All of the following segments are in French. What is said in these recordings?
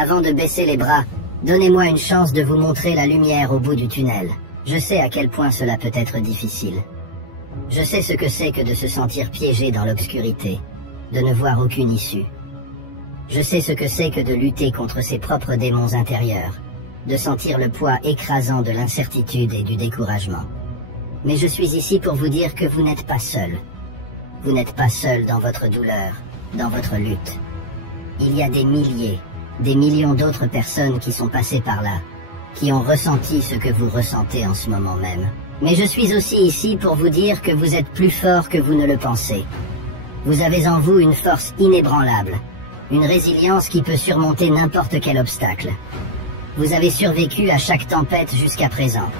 Avant de baisser les bras, donnez-moi une chance de vous montrer la lumière au bout du tunnel. Je sais à quel point cela peut être difficile. Je sais ce que c'est que de se sentir piégé dans l'obscurité, de ne voir aucune issue. Je sais ce que c'est que de lutter contre ses propres démons intérieurs, de sentir le poids écrasant de l'incertitude et du découragement. Mais je suis ici pour vous dire que vous n'êtes pas seul. Vous n'êtes pas seul dans votre douleur, dans votre lutte. Il y a des milliers, des millions d'autres personnes qui sont passées par là, qui ont ressenti ce que vous ressentez en ce moment même. Mais je suis aussi ici pour vous dire que vous êtes plus fort que vous ne le pensez. Vous avez en vous une force inébranlable, une résilience qui peut surmonter n'importe quel obstacle. Vous avez survécu à chaque tempête jusqu'à présent.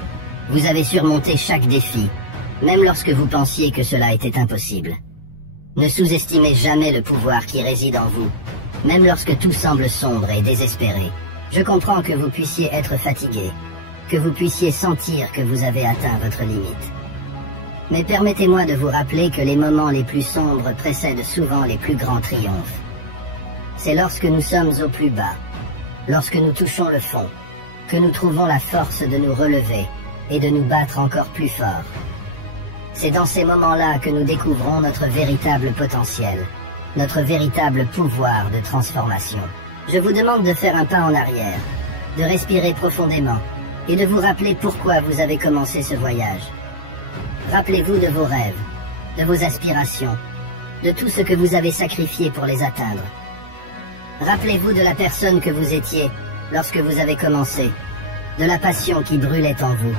Vous avez surmonté chaque défi, même lorsque vous pensiez que cela était impossible. Ne sous-estimez jamais le pouvoir qui réside en vous, même lorsque tout semble sombre et désespéré. Je comprends que vous puissiez être fatigué, que vous puissiez sentir que vous avez atteint votre limite. Mais permettez-moi de vous rappeler que les moments les plus sombres précèdent souvent les plus grands triomphes. C'est lorsque nous sommes au plus bas, lorsque nous touchons le fond, que nous trouvons la force de nous relever et de nous battre encore plus fort. C'est dans ces moments-là que nous découvrons notre véritable potentiel, notre véritable pouvoir de transformation. Je vous demande de faire un pas en arrière, de respirer profondément et de vous rappeler pourquoi vous avez commencé ce voyage. Rappelez-vous de vos rêves, de vos aspirations, de tout ce que vous avez sacrifié pour les atteindre. Rappelez-vous de la personne que vous étiez lorsque vous avez commencé, de la passion qui brûlait en vous.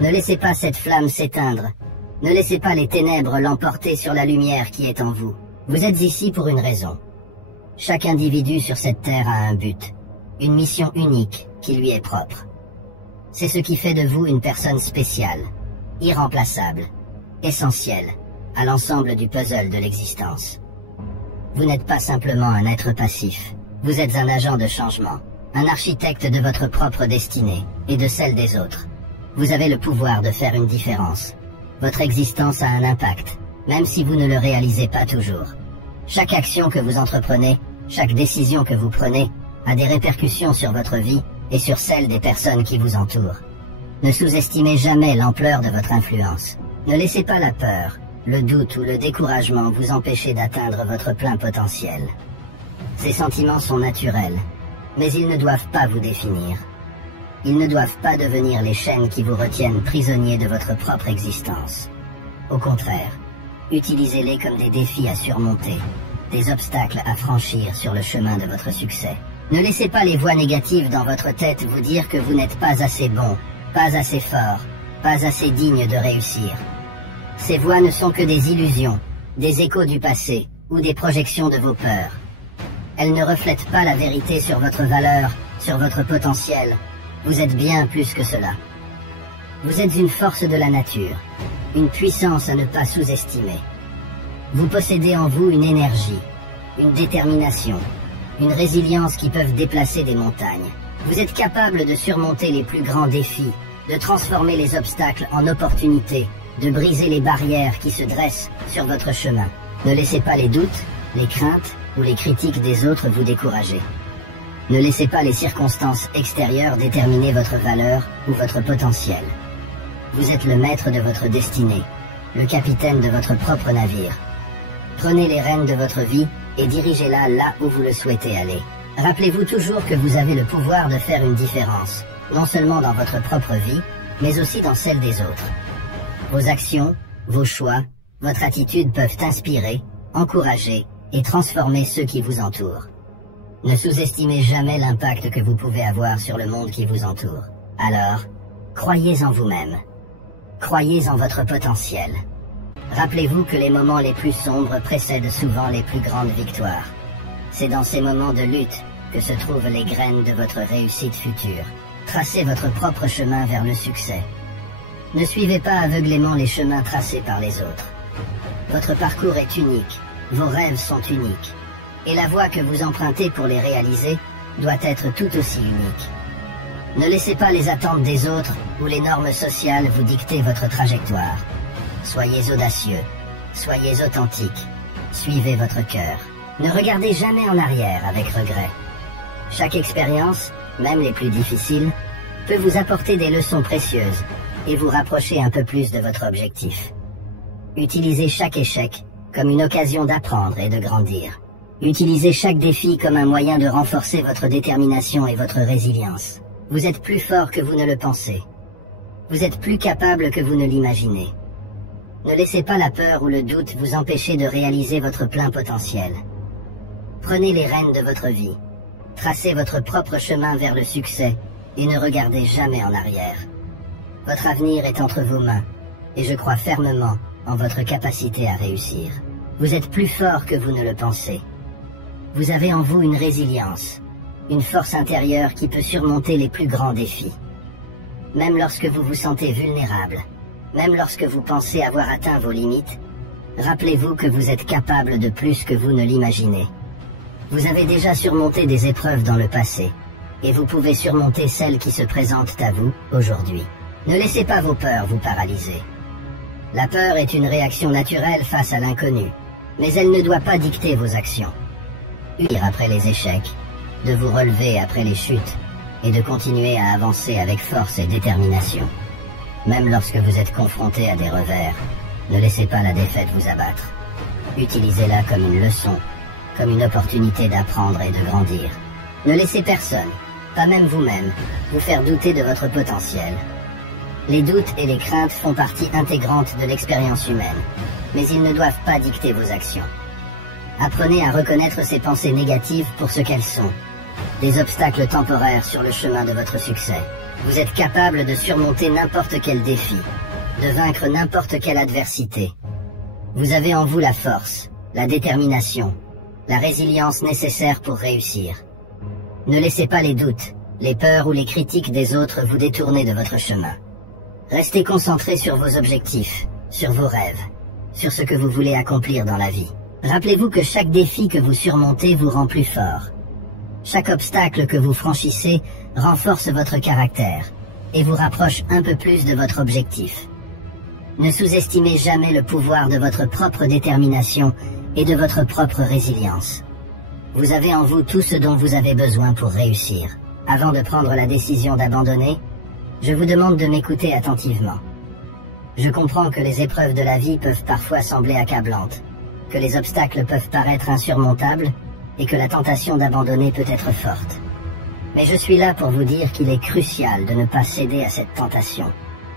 Ne laissez pas cette flamme s'éteindre, ne laissez pas les ténèbres l'emporter sur la lumière qui est en vous. Vous êtes ici pour une raison. Chaque individu sur cette terre a un but, une mission unique qui lui est propre. C'est ce qui fait de vous une personne spéciale, irremplaçable, essentielle à l'ensemble du puzzle de l'existence. Vous n'êtes pas simplement un être passif, vous êtes un agent de changement, un architecte de votre propre destinée et de celle des autres. Vous avez le pouvoir de faire une différence. Votre existence a un impact, même si vous ne le réalisez pas toujours. Chaque action que vous entreprenez, chaque décision que vous prenez, a des répercussions sur votre vie et sur celle des personnes qui vous entourent. Ne sous-estimez jamais l'ampleur de votre influence. Ne laissez pas la peur, le doute ou le découragement vous empêcher d'atteindre votre plein potentiel. Ces sentiments sont naturels, mais ils ne doivent pas vous définir. Ils ne doivent pas devenir les chaînes qui vous retiennent prisonniers de votre propre existence. Au contraire, utilisez-les comme des défis à surmonter, des obstacles à franchir sur le chemin de votre succès. Ne laissez pas les voix négatives dans votre tête vous dire que vous n'êtes pas assez bon, pas assez fort, pas assez digne de réussir. Ces voix ne sont que des illusions, des échos du passé ou des projections de vos peurs. Elles ne reflètent pas la vérité sur votre valeur, sur votre potentiel. Vous êtes bien plus que cela. Vous êtes une force de la nature, une puissance à ne pas sous-estimer. Vous possédez en vous une énergie, une détermination, une résilience qui peuvent déplacer des montagnes. Vous êtes capable de surmonter les plus grands défis, de transformer les obstacles en opportunités, de briser les barrières qui se dressent sur votre chemin. Ne laissez pas les doutes, les craintes ou les critiques des autres vous décourager. Ne laissez pas les circonstances extérieures déterminer votre valeur ou votre potentiel. Vous êtes le maître de votre destinée, le capitaine de votre propre navire. Prenez les rênes de votre vie et dirigez-la là où vous le souhaitez aller. Rappelez-vous toujours que vous avez le pouvoir de faire une différence, non seulement dans votre propre vie, mais aussi dans celle des autres. Vos actions, vos choix, votre attitude peuvent inspirer, encourager et transformer ceux qui vous entourent. Ne sous-estimez jamais l'impact que vous pouvez avoir sur le monde qui vous entoure. Alors, croyez en vous-même. Croyez en votre potentiel. Rappelez-vous que les moments les plus sombres précèdent souvent les plus grandes victoires. C'est dans ces moments de lutte que se trouvent les graines de votre réussite future. Tracez votre propre chemin vers le succès. Ne suivez pas aveuglément les chemins tracés par les autres. Votre parcours est unique, vos rêves sont uniques, et la voie que vous empruntez pour les réaliser doit être tout aussi unique. Ne laissez pas les attentes des autres ou les normes sociales vous dicter votre trajectoire. Soyez audacieux, soyez authentique, suivez votre cœur. Ne regardez jamais en arrière avec regret. Chaque expérience, même les plus difficiles, peut vous apporter des leçons précieuses et vous rapprocher un peu plus de votre objectif. Utilisez chaque échec comme une occasion d'apprendre et de grandir. Utilisez chaque défi comme un moyen de renforcer votre détermination et votre résilience. Vous êtes plus fort que vous ne le pensez. Vous êtes plus capable que vous ne l'imaginez. Ne laissez pas la peur ou le doute vous empêcher de réaliser votre plein potentiel. Prenez les rênes de votre vie. Tracez votre propre chemin vers le succès et ne regardez jamais en arrière. Votre avenir est entre vos mains et je crois fermement en votre capacité à réussir. Vous êtes plus fort que vous ne le pensez. Vous avez en vous une résilience, une force intérieure qui peut surmonter les plus grands défis. Même lorsque vous vous sentez vulnérable, même lorsque vous pensez avoir atteint vos limites, rappelez-vous que vous êtes capable de plus que vous ne l'imaginez. Vous avez déjà surmonté des épreuves dans le passé, et vous pouvez surmonter celles qui se présentent à vous aujourd'hui. Ne laissez pas vos peurs vous paralyser. La peur est une réaction naturelle face à l'inconnu, mais elle ne doit pas dicter vos actions. Fuir après les échecs, de vous relever après les chutes, et de continuer à avancer avec force et détermination. Même lorsque vous êtes confronté à des revers, ne laissez pas la défaite vous abattre. Utilisez-la comme une leçon, comme une opportunité d'apprendre et de grandir. Ne laissez personne, pas même vous-même, vous faire douter de votre potentiel. Les doutes et les craintes font partie intégrante de l'expérience humaine, mais ils ne doivent pas dicter vos actions. Apprenez à reconnaître ces pensées négatives pour ce qu'elles sont, des obstacles temporaires sur le chemin de votre succès. Vous êtes capable de surmonter n'importe quel défi, de vaincre n'importe quelle adversité. Vous avez en vous la force, la détermination, la résilience nécessaire pour réussir. Ne laissez pas les doutes, les peurs ou les critiques des autres vous détourner de votre chemin. Restez concentré sur vos objectifs, sur vos rêves, sur ce que vous voulez accomplir dans la vie. Rappelez-vous que chaque défi que vous surmontez vous rend plus fort. Chaque obstacle que vous franchissez renforce votre caractère et vous rapproche un peu plus de votre objectif. Ne sous-estimez jamais le pouvoir de votre propre détermination et de votre propre résilience. Vous avez en vous tout ce dont vous avez besoin pour réussir. Avant de prendre la décision d'abandonner, je vous demande de m'écouter attentivement. Je comprends que les épreuves de la vie peuvent parfois sembler accablantes, que les obstacles peuvent paraître insurmontables et que la tentation d'abandonner peut être forte. Mais je suis là pour vous dire qu'il est crucial de ne pas céder à cette tentation,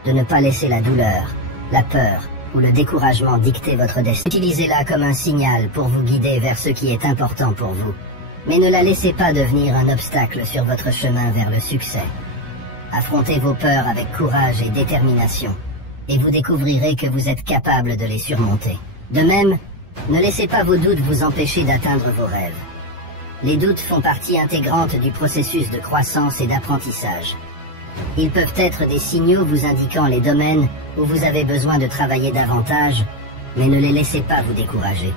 de ne pas laisser la douleur, la peur ou le découragement dicter votre destin. Utilisez-la comme un signal pour vous guider vers ce qui est important pour vous, mais ne la laissez pas devenir un obstacle sur votre chemin vers le succès. Affrontez vos peurs avec courage et détermination, et vous découvrirez que vous êtes capable de les surmonter. De même, ne laissez pas vos doutes vous empêcher d'atteindre vos rêves. Les doutes font partie intégrante du processus de croissance et d'apprentissage. Ils peuvent être des signaux vous indiquant les domaines où vous avez besoin de travailler davantage, mais ne les laissez pas vous décourager.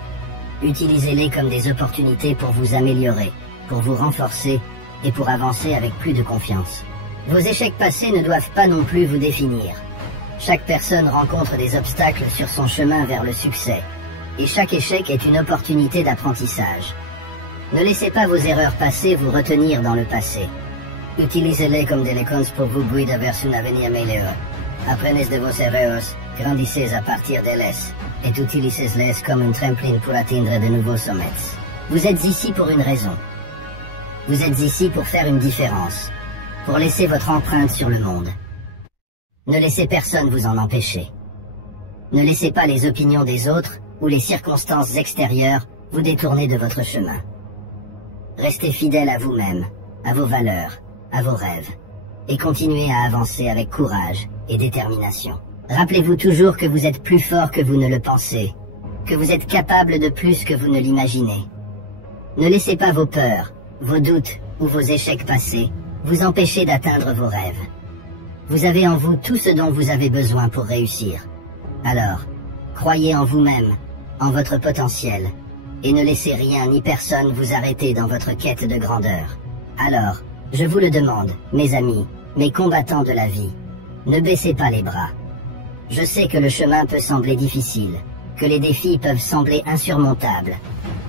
Utilisez-les comme des opportunités pour vous améliorer, pour vous renforcer et pour avancer avec plus de confiance. Vos échecs passés ne doivent pas non plus vous définir. Chaque personne rencontre des obstacles sur son chemin vers le succès, et chaque échec est une opportunité d'apprentissage. Ne laissez pas vos erreurs passées vous retenir dans le passé. Utilisez-les comme des leçons pour vous guider vers un avenir meilleur. Apprenez de vos erreurs, grandissez à partir d'elles, et utilisez-les comme un tremplin pour atteindre de nouveaux sommets. Vous êtes ici pour une raison. Vous êtes ici pour faire une différence, pour laisser votre empreinte sur le monde. Ne laissez personne vous en empêcher. Ne laissez pas les opinions des autres ou les circonstances extérieures vous détourner de votre chemin. Restez fidèle à vous-même, à vos valeurs, à vos rêves, et continuez à avancer avec courage et détermination. Rappelez-vous toujours que vous êtes plus fort que vous ne le pensez, que vous êtes capable de plus que vous ne l'imaginez. Ne laissez pas vos peurs, vos doutes ou vos échecs passés vous empêcher d'atteindre vos rêves. Vous avez en vous tout ce dont vous avez besoin pour réussir. Alors, croyez en vous-même, en votre potentiel, et ne laissez rien ni personne vous arrêter dans votre quête de grandeur. Alors, je vous le demande, mes amis, mes combattants de la vie, ne baissez pas les bras. Je sais que le chemin peut sembler difficile, que les défis peuvent sembler insurmontables,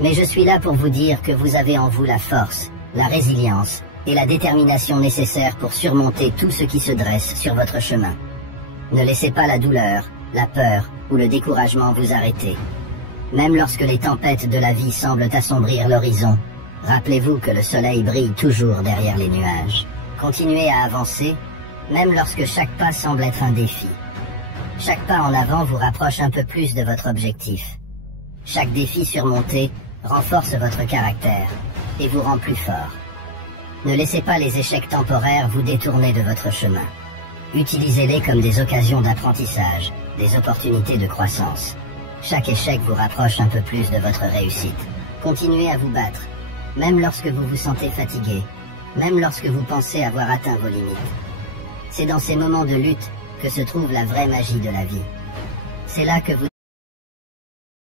mais je suis là pour vous dire que vous avez en vous la force, la résilience et la détermination nécessaires pour surmonter tout ce qui se dresse sur votre chemin. Ne laissez pas la douleur, la peur ou le découragement vous arrêter. Même lorsque les tempêtes de la vie semblent assombrir l'horizon, rappelez-vous que le soleil brille toujours derrière les nuages. Continuez à avancer, même lorsque chaque pas semble être un défi. Chaque pas en avant vous rapproche un peu plus de votre objectif. Chaque défi surmonté renforce votre caractère et vous rend plus fort. Ne laissez pas les échecs temporaires vous détourner de votre chemin. Utilisez-les comme des occasions d'apprentissage, des opportunités de croissance. Chaque échec vous rapproche un peu plus de votre réussite. Continuez à vous battre, même lorsque vous vous sentez fatigué, même lorsque vous pensez avoir atteint vos limites. C'est dans ces moments de lutte que se trouve la vraie magie de la vie. C'est là que vous